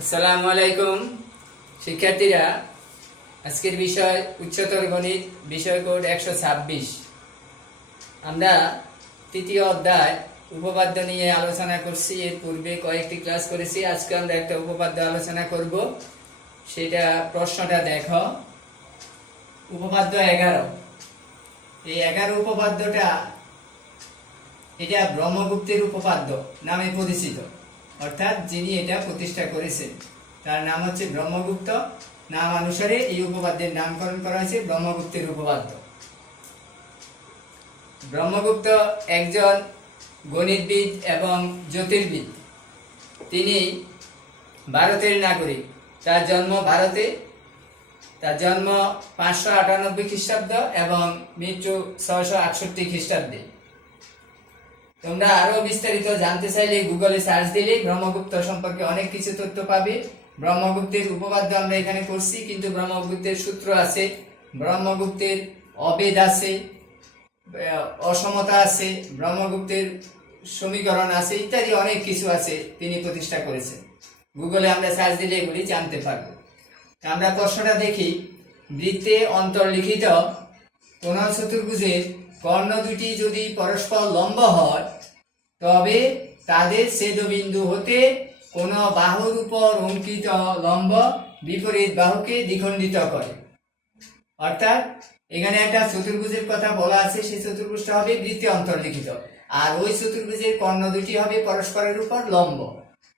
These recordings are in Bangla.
আসসালামু আলাইকুম শিক্ষার্থীরা, আজকের বিষয় উচ্চতর গণিত, বিষয় কোড 126। আমরা তৃতীয় অধ্যায় উপপাদ্য নিয়ে আলোচনা করছি। এর পূর্বে কয়েকটি ক্লাস করেছি। আজকে আমরা একটা উপপাদ্য আলোচনা করব। সেটা প্রশ্নটা দেখো, উপপাদ্য 11। এই 11 উপপাদ্যটা এটা ব্রহ্মগুপ্তের উপপাদ্য নামে পরিচিত, অর্থাৎ যিনি এটা প্রতিষ্ঠা করেছেন তার নাম হচ্ছে ব্রহ্মগুপ্ত। নাম অনুসারে এই উপপাদ্যের নামকরণ করা হয়েছে ব্রহ্মগুপ্তের উপপাদ্য। ব্রহ্মগুপ্ত একজন গণিতবিদ এবং জ্যোতির্বিদ। তিনি ভারতের নাগরিক। তার জন্ম ভারতে। তার জন্ম 598 খ্রিস্টাব্দ এবং মৃত্যু 668 খ্রিস্টাব্দে। তোমরা আরো বিস্তারিত জানতে চাইলে গুগলে সার্চ দিলে ব্রহ্মগুপ্ত সম্পর্কে অনেক কিছু তথ্য পাবে। ব্রহ্মগুপ্তের উপপাদ্য আমরা এখানে করছি, কিন্তু ব্রহ্মগুপ্তের সূত্র আছে, ব্রহ্মগুপ্তের অবেদ আছে, অসমতা আছে, ব্রহ্মগুপ্তের সমীকরণ আছে, ইত্যাদি অনেক কিছু আছে তিনি প্রতিষ্ঠা করেছেন। গুগলে আমরা সার্চ দিলে এগুলি জানতে পারবো। আমরা প্রশ্নটা দেখি। বৃত্তে অন্তর্লিখিত কোন চতুর্ভুজের কর্ণ দুটি যদি পরস্পর লম্ব হয়, তবে তাদের ছেদবিন্দু হতে কোন বাহুর উপর অঙ্কিত লম্ব বিপরীত বাহুকে দ্বিখণ্ডিত করে। অর্থাৎ এখানে একটা চতুর্ভুজের কথা বলা আছে, সেই চতুর্ভুজটা হবে বৃত্তে অন্তর্লিখিত, আর ওই চতুর্ভুজের কর্ণ দুটি হবে পরস্পরের উপর লম্ব।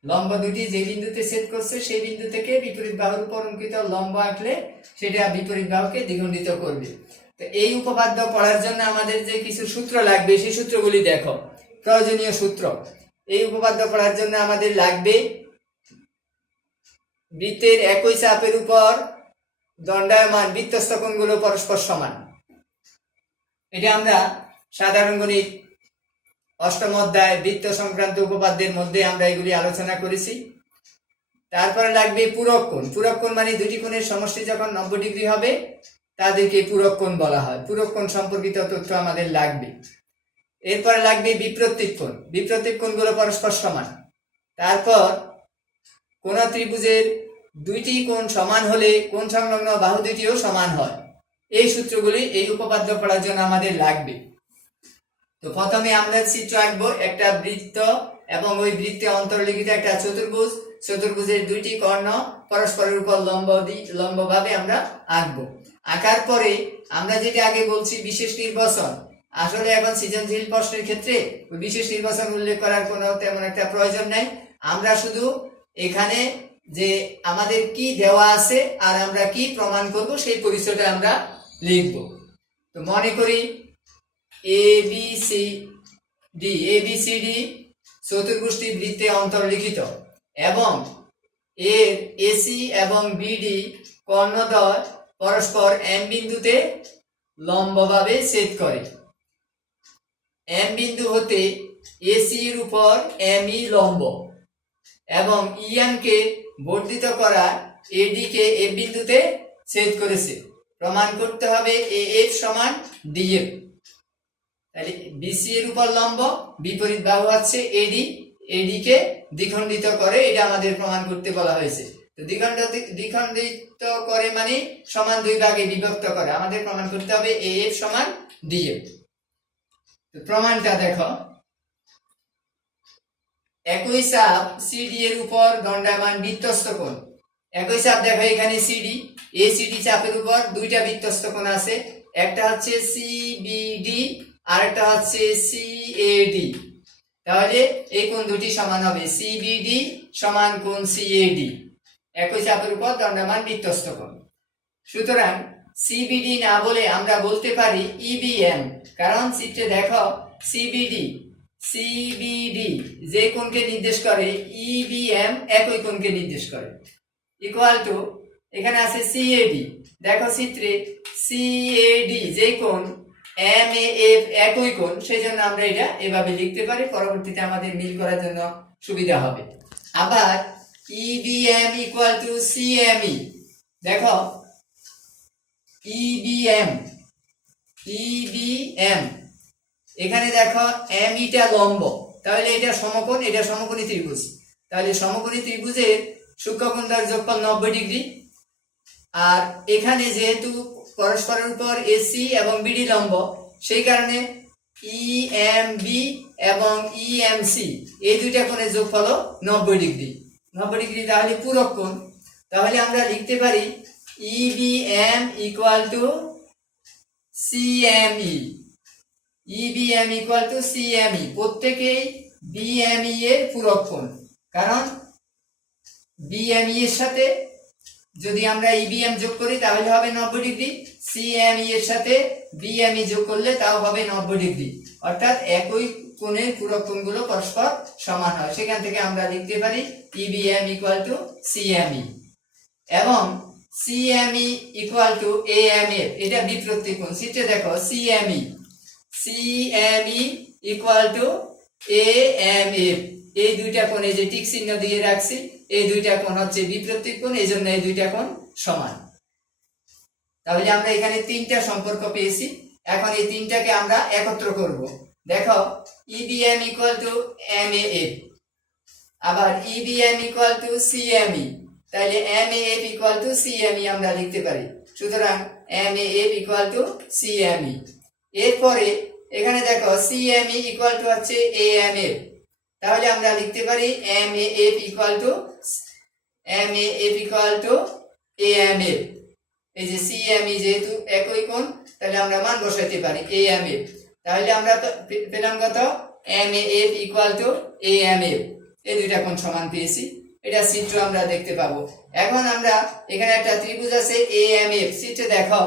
লম্ব দুটি যে বিন্দুতে ছেদ করছে সেই বিন্দু থেকে বিপরীত বাহুর উপর অঙ্কিত লম্ব আঁকলে সেটা বিপরীত বাহুকে দ্বিখণ্ডিত করবে। তো এই উপপাদ্য পড়ার জন্য আমাদের যে কিছু সূত্র লাগবে, সেই সূত্রগুলি দেখো। প্রয়োজনীয় সূত্র এই উপপাদ্য পড়ার জন্য আমাদের লাগবে: বৃত্তের একই চাপের উপর দণ্ডায়মান বৃত্তস্থ কোণগুলো পরস্পর সমান। এটা আমরা সাধারণ গণিত অষ্টম অধ্যায় বৃত্ত সংক্রান্ত উপপাদ্যের মধ্যে আমরা এগুলি আলোচনা করেছি। তারপরে লাগবে পূরক কোণ। পূরক কোণ মানে দুটি কোণের সমষ্টি যখন 90 ডিগ্রি হবে তাদেরকে পূরক কোণ বলা হয়। পূরক কোণ সম্পর্কিত তথ্য আমাদের লাগবে। এরপরে লাগবে বিপ্রতীপ কোণ। বিপ্রতীপ কোণগুলো পরস্পর সমান। তারপর কোন ত্রিভুজের দুইটি কোণ সমান হলে কোণ সংলগ্ন বাহু দুটিও সমান হয়। এই সূত্রগুলি এই উপপাদ্য পড়ার জন্য আমাদের লাগবে। তো প্রথমে আমরা চিত্র আঁকবো একটা বৃত্ত এবং ওই বৃত্তে অন্তর্লিখিত একটা চতুর্ভুজ। চতুর্ভুজের দুইটি কর্ণ পরস্পরের উপর লম্বভাবে আমরা আঁকবো। আঁকার পরে আমরা যেটা আগে বলছি বিশেষ নির্বাচন, আসলে এখন সৃজনশীল প্রশ্নের ক্ষেত্রে ওই বিশেষ নির্বাচন উল্লেখ করার কোনো তেমন একটা প্রয়োজন নাই। আমরা শুধু এখানে যে আমাদের কি দেওয়া আছে আর আমরা কি প্রমাণ করব সেই পরিচয়টা আমরা লিখব। তো মনে করি এবিসিডি চতুর্ভুজটি বৃত্তে অন্তর্লিখিত এবং এর এসি এবং বিডি কর্ণদ্বয় পরস্পর এম বিন্দুতে লম্বভাবে ছেদ করে। এম বিন্দু হতে এসি এর উপর এমই লম্ব এবং ইএন কে বর্ধিত করা এডি কে এফ বিন্দুতে ছেদ করেছে। প্রমাণ করতে হবে এএফ সমান ডিএফ। তাহলে বিসি এর উপর লম্ব, বিপরীত বাহু আছে এডি, এডি কে দ্বিখণ্ডিত করে, এটা আমাদের প্রমাণ করতে বলা হয়েছে। তো দ্বিখণ্ডিত করে মানে সমান দুই ভাগে বিভক্ত করে। আমাদের প্রমাণ করতে হবে এএফ সমান ডিএফ। তো প্রমাণটা দেখো। একই চাপ সিডি এর উপর দণ্ডায়মান বৃত্তস্থ কোণ। একই চাপ দেখো, এখানে সিডি, এসিডি চাপের উপর দুইটা বৃত্তস্থ কোণ আছে। একটা হচ্ছে সিবিডি আর একটা হচ্ছে সিএডি। তাহলে এই কোণ দুটি সমান হবে। সিবিডি সমান কোণ সিএডি, একই চাপের উপর দণ্ডায়মান বৃত্তস্থ কোণ। সুতরাং সিবিডি না বলে আমরা বলতে পারি ইবিএম, কারণ চিত্রে দেখো সিবিডি যে কোণকে নির্দেশ করে, ইবিএম একই কোণকে নির্দেশ করে। ইকুয়াল টু এখানে আছে সিএডি, দেখো চিত্রে সিএডি যে কোণ এম এফ একই কোণ, সেই জন্য আমরা এটা এভাবে লিখতে পারি। পরবর্তীতে আমাদের মিল করার জন্য সুবিধা হবে। আবার ইবিএম ইকুয়াল টু সিএমই, দেখো ইবিএম এখানে দেখো এম ইটা লম্ব, তাহলে এটা সমকোণ, এটা সমকোণী ত্রিভুজ। তাহলে সমকোণী ত্রিভুজের সূক্ষ্মকোণ দ্বারা যোগফল 90 ডিগ্রি। আর এখানে যেহেতু পরস্পরের উপর এসি এবং বিডি লম্ব, সেই কারণে ইএমবি এবং ইএমসি এই দুইটা কোণের যোগফল 90 ডিগ্রি। 90 ডিগ্রি তাহলে পূরক কোণ। তাহলে আমরা লিখতে পারি IBM equal to CME. IBM equal to CME, প্রত্যেকেই বিএমই এর পূরক কোণ। কারণ বিএমই এর সাথে যদি আমরা ইবিএম যোগ করি তাহলে হবে 90 ডিগ্রি, সিএমই এর সাথে বিএমই যোগ করলে তাও হবে 90 ডিগ্রি। অর্থাৎ একই কোণের পূরক কোণগুলো পরস্পর সমান হয়। সেখান থেকে আমরা লিখতে পারি ইবিএম ইকুয়াল টু সিএমই এবং সিএমই ইকুয়াল টু এএমএফ। এটা বিপরীত কোণ। চিত্রে দেখো সিএমই ইকুয়াল টু এএমএফ। এই দুইটা কোণে যে টিক চিহ্ন দিয়ে রাখছি, এই দুইটা কোণ হচ্ছে বিপরীত কোণ, এই জন্য এই দুইটা কোণ সমান। তাহলে আমরা এখানে তিনটা সম্পর্ক পেয়েছি। এখন এই তিনটাকে আমরা একত্র করব। দেখো ইবিএম ইকুয়াল টু এমএএফ, আবার ইবিএম ইকুয়াল টু সিএমই, তাহলে এমএএফ ইকুয়াল টু সিএমই আমরা লিখতে পারি। সুতরাং এমএএফ ইকুয়াল টু সিএমই। এরপরে এখানে দেখো সিএমই ইকুয়াল টু হচ্ছে এএমএফ, তাহলে আমরা লিখতে পারি এমএএফ ইকুয়াল টু এএমএফ। এই যে সিএমই যেহেতু একই কোণ, তাহলে আমরা মান বসাইতে পারি এএমএফ। তাহলে আমরা পেলাম কত? MAF equal to AMF. এই দুইটা কোণ সমান পেয়েছি। এটা চিত্র আমরা দেখতে পাবো। এখন আমরা এখানে একটা ত্রিভুজ আছে এএমএফ। চিত্রে দেখো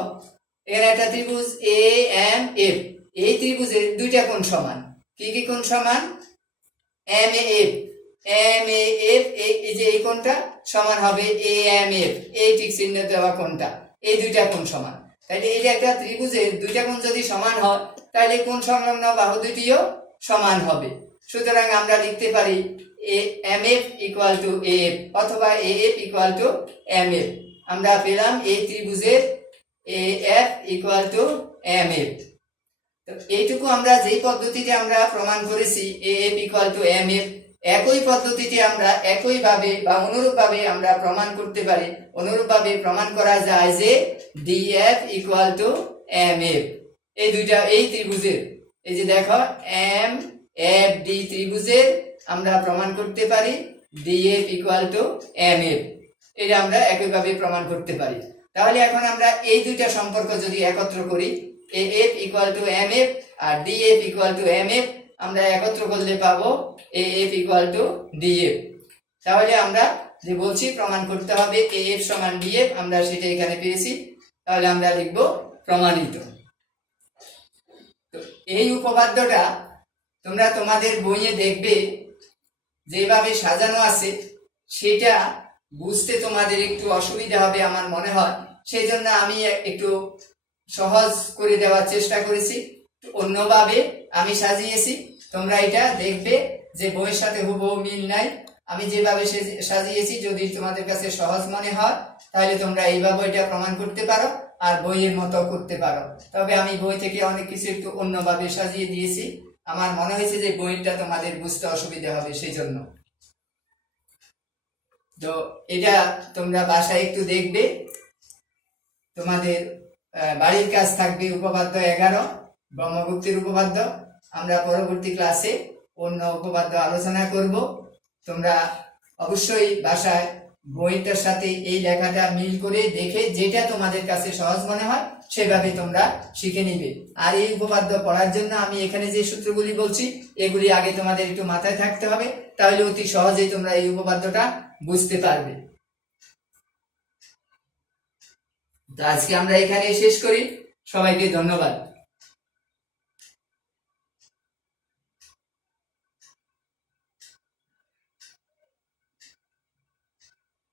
এখানে একটা ত্রিভুজ এএমএফ। এই ত্রিভুজের দুইটা কোণ সমান। কি কি কোণ সমান? এমএএফ এই যে এই কোণটা সমান হবে এএমএফ, এই ঠিক চিহ্ন দেওয়া কোণটা। এই দুইটা কোণ সমান। তাহলে এই যে একটা ত্রিভুজের দুইটা কোণ যদি সমান হয়, তাহলে কোণ সংলগ্ন বাহু দুটিও সমান হবে। সুতরাং আমরা লিখতে পারি এমএফ ইকুয়াল টু এএফ অথবা এএফ ইকুয়াল টু এমএফ। আমরা পেলাম এই ত্রিভুজের এএফ ইকুয়াল টু এমএফ। তো এইটুকু আমরা যেই পদ্ধতিতে আমরা প্রমাণ করেছি এএফ ইকুয়াল টু এমএফ, একই পদ্ধতিতে আমরা একইভাবে বা অনুরূপভাবে আমরা প্রমাণ করতে পারি। অনুরূপভাবে প্রমাণ করা যায় যে ডিএফ ইকুয়াল টু এমএফ। এই দুইটা এই ত্রিভুজের, এই যে দেখো এম এফ ডি ত্রিভুজের আমরা প্রমাণ করতে পারি ডিএফ ইকুয়াল টু এমএফ। এটা আমরা একইভাবে প্রমাণ করতে পারি। তাহলে এখন আমরা এই দুইটা সম্পর্ক যদি একত্র করি, এএফ ইকুয়াল টু এমএফ আর ডিএফ ইকুয়াল টু এমএফ, আমরা একত্র করলে পাবো এএফ ইকুয়াল টু ডিএফ। তাহলে আমরা যে বলছি প্রমাণ করতে হবে এএফ সমান ডিএফ, আমরা সেটা এখানে পেয়েছি। তাহলে আমরা লিখব প্রমাণিত। তো এই উপপাদ্যটা তোমরা তোমাদের বইয়ে দেখবে যেভাবে সাজানো আছে, সেটা বুঝতে তোমাদের একটু অসুবিধা হবে আমার মনে হয়। সেই জন্য আমি একটু সহজ করে দেওয়ার চেষ্টা করেছি, অন্যভাবে আমি সাজিয়েছি। তোমরা এটা দেখবে যে বইয়ের সাথে হুবহু মিল নাই। আমি যেভাবে সাজিয়েছি যদি তোমাদের কাছে সহজ মনে হয়, তাহলে তোমরা এইভাবে এটা প্রমাণ করতে পারো আর বইয়ের মতো করতে পারো। তবে আমি বই থেকে অনেক কিছু একটু অন্যভাবে সাজিয়ে দিয়েছি। আমার মনে হয়েছে যে বইটা তোমাদের বুঝতে অসুবিধা হবে, সেই জন্য। তো এটা তোমরা বাসায় একটু দেখবে। তোমাদের বাড়ির কাজ থাকবে উপপাদ্য 11 ব্রহ্মগুপ্তের উপপাদ্য। আমরা পরবর্তী ক্লাসে অন্য উপপাদ্য আলোচনা করব। তোমরা অবশ্যই বাসায় বইটার সাথে এই লেখাটা মিল করে দেখে যেটা তোমাদের কাছে সহজ মনে হয় সেভাবে তোমরা শিখে নিবে। আর এই উপপাদ্য পড়ার জন্য আমি এখানে যে সূত্রগুলি বলছি, এগুলি আগে তোমাদের একটু মাথায় থাকতে হবে, তাহলে অতি সহজেই তোমরা এই উপপাদ্যটা বুঝতে পারবে। তো আজকে আমরা এখানে শেষ করি। সবাইকে ধন্যবাদ।